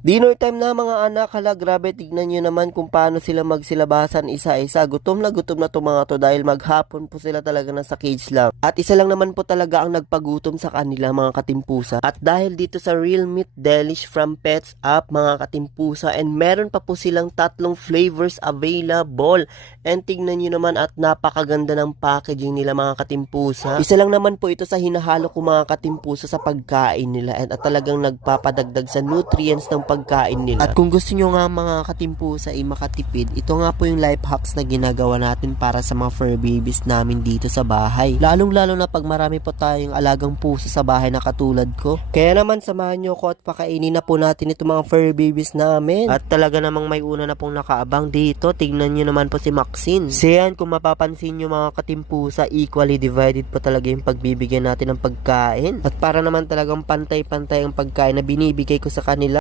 Dinner time na mga anak, hala grabe, tignan nyo naman kung paano sila magsilabasan isa-isa. Gutom na to mga to dahil maghapon po sila talaga nasa cage lang. At isa lang naman po talaga ang nagpagutom sa kanila mga katimpusa. At dahil dito sa Real Meat Delish from Pets Up mga katimpusa, and meron pa po silang 3 flavors available. And tignan nyo naman at napakaganda ng packaging nila mga katimpusa. Isa lang naman po ito sa hinahalo ko mga katimpusa sa pagkain nila, and at talagang nagpapadagdag sa nutrients ng pagkain nila. At kung gusto nyo nga mga katimpusa ay makatipid, ito nga po yung life hacks na ginagawa natin para sa mga fur babies namin dito sa bahay. Lalong lalo na pag marami po tayong alagang pusa sa bahay na katulad ko. Kaya naman samahan nyo ko at pakainin na po natin itong mga fur babies namin. At talaga namang may una na pong nakaabang dito. Tignan nyo naman po si Maxine. So yan, kung mapapansin nyo mga katimpusa, equally divided po talaga yung pagbibigyan natin ng pagkain. At para naman talagang pantay-pantay ang pagkain na binibigay ko sa kanila.